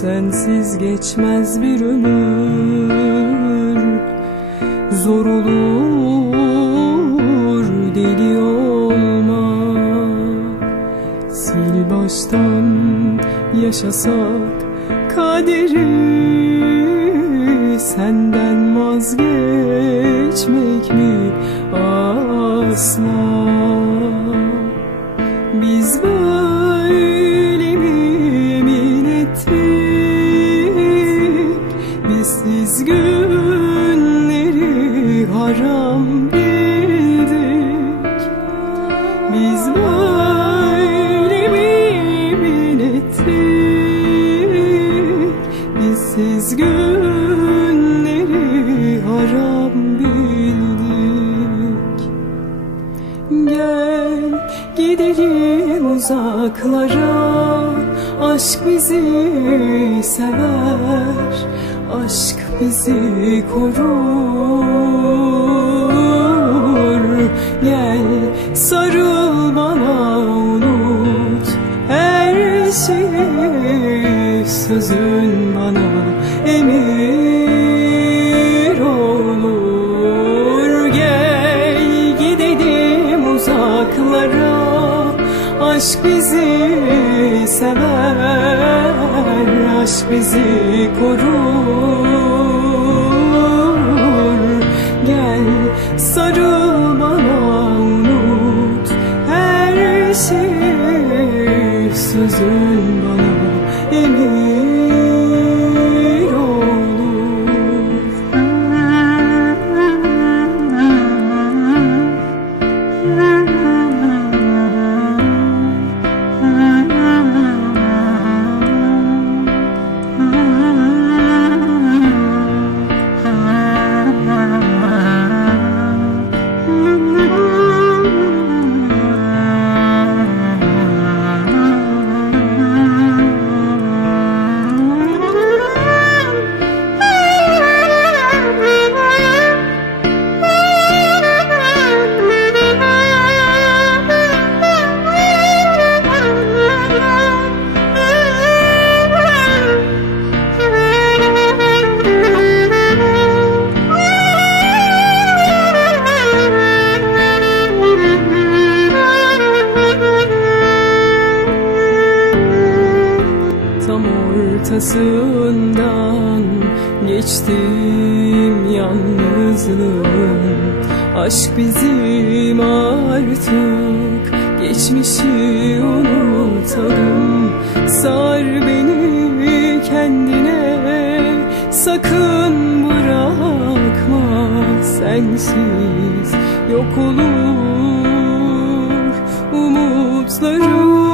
Sensiz geçmez bir ömür. Zor olur deli olmak. Sil baştan yaşasak kaderi Senden vazgeçmek mi asla? Biz böyle Bizsiz günleri haram bildik. Biz böyle mi emin ettik. Bizsiz günleri haram bildik. Gel gidelim uzaklara. Aşk bizi sever Aşk bizi korur. Gel sarıl bana unut Her şeyi. Sözün bana emir olur. Gel gidelim uzaklara. Aşk bizi sever Aşk bizi korur. Gel sarıl ortasından geçtim yalnızlığın Aşk bizim artık geçmişi unutalım Sar beni kendine sakın bırakma. Sensiz yok olur umutlarım